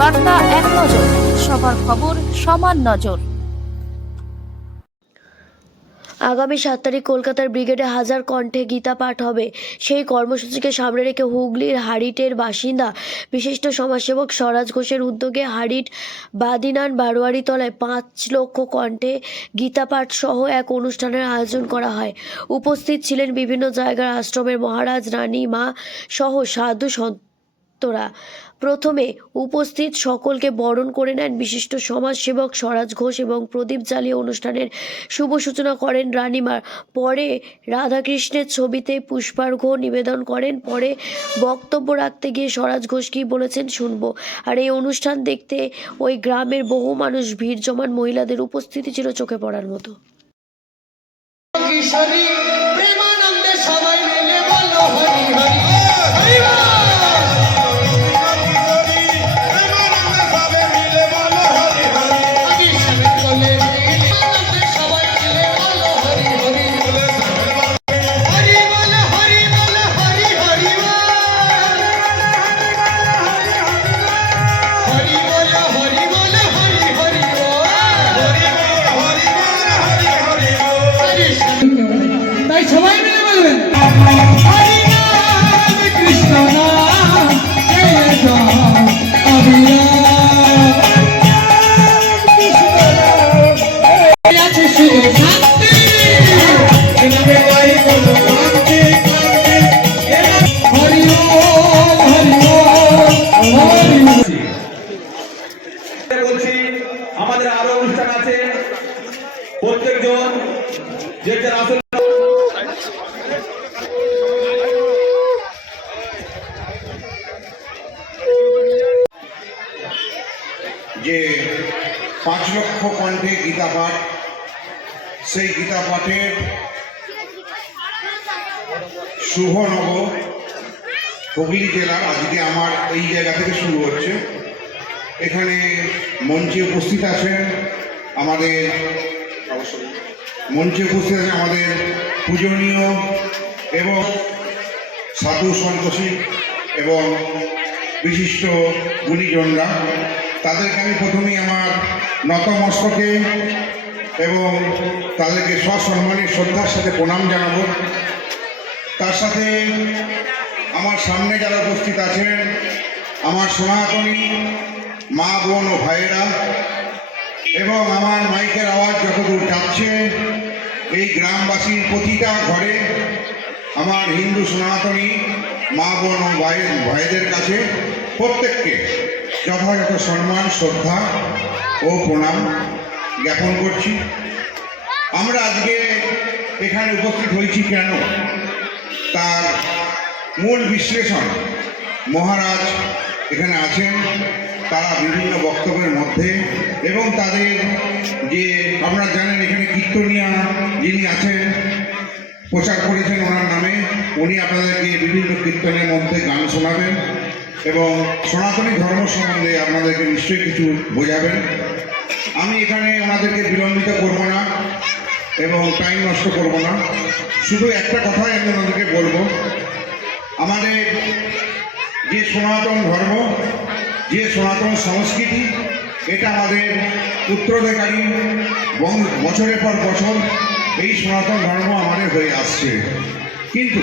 বার্তা এক নজর, সবার খবর সমান নজর। আগামী 7 তারিখ কলকাতার ব্রিগেডে হাজার কণ্ঠে গীতা পাঠ হবে। সেই কর্মসূচিকে সামনে রেখে হুগলির হাড়িটের বাসিন্দা বিশিষ্ট সমাজসেবক স্বরাজ ঘোষের উদ্যোগে হাড়িট বাদিনান বারোয়ারি তলায় 5 লক্ষ কণ্ঠে গীতা পাঠ সহ এক অনুষ্ঠানের আয়োজন করা হয়। উপস্থিত ছিলেন বিভিন্ন জায়গার আশ্রমের মহারাজ, রানী মা সহ সাধু সন্তরা। প্রথমে উপস্থিত সকলকে বরণ করে নেন বিশিষ্ট সমাজসেবক স্বরাজ ঘোষ এবং প্রদীপ জ্বালিয়ে অনুষ্ঠানের শুভ সূচনা করেন রানীমা। পরে রাধাকৃষ্ণের ছবিতে পুষ্পার্ঘ্য নিবেদন করেন। পরে বক্তব্য রাখতে গিয়ে স্বরাজ ঘোষ কী বলেছেন শুনবো। আর এই অনুষ্ঠান দেখতে ওই গ্রামের বহু মানুষ ভিড় জমান। মহিলাদের উপস্থিতি ছিল চোখে পড়ার মতো। প্রেমানন্দে সবাই মিলে বলো হরি হরি হরি বল। তাই সবাই মিলে বলবেন হরি নাম কৃষ্ণ নাম জয় জয় অবিরাম আছে সুখ শান্তি এনামে গাই বলো শান্তি হরি ওম হরি ওম হরি বলছি আমাদের আরো অনুষ্ঠান আছে। প্রত্যেকজন যে যার আসল যে 5 লক্ষ কণ্ঠে গীতা পাঠ, সেই গীতা পাঠের শুভ নব হুগলি জেলার আজকে আমার এই জায়গা থেকে শুরু হচ্ছে। এখানে মঞ্চে উপস্থিত আছেন আমাদের পূজনীয় এবং সাধু সন্তোষী এবং বিশিষ্ট গুণীজনরা। তাদেরকে আমি প্রথমেই আমার নতমস্তকে এবং তাদেরকে সসম্মানে শ্রদ্ধার সাথে প্রণাম জানাবো। তার সাথে আমার সামনে যারা উপস্থিত আছেন আমার সনাতনী মা বোন ও ভাইয়েরা, এবং আমার মাইকের আওয়াজ যতদূর যাচ্ছে এই গ্রামবাসীর প্রতিটা ঘরে আমার হিন্দু সনাতনী মা বোন ও ভাইদের কাছে প্রত্যেককে যথাযথ সম্মান, শ্রদ্ধা ও প্রণাম জ্ঞাপন করছি। আমরা আজকে এখানে উপস্থিত হয়েছি কেন, তার মূল বিশ্লেষণ মহারাজ এখানে আছেন। তারা বিভিন্ন বক্তব্যের মধ্যে এবং তাদের যে আপনারা জানেন এখানে কীর্তনিয়া যিনি আছেন প্রচার করেছেন ওনার নামে, উনি আপনাদেরকে বিভিন্ন কীর্তনের মধ্যে গান শোনাবেন এবং সনাতনী ধর্ম সম্বন্ধে আপনাদেরকে নিশ্চয়ই কিছু বোঝাবেন। আমি এখানে ওনাদেরকে বিলম্বিত করব না এবং টাইম নষ্ট করব না। শুধু একটা কথাই আমি ওনাদেরকে বলবো, আমাদের যে সনাতন ধর্ম, যে সনাতন সংস্কৃতি, এটা আমাদের উত্তরাধিকারী বছরের পর বছর এই সনাতন ধর্ম আমাদের হয়ে আসছে। কিন্তু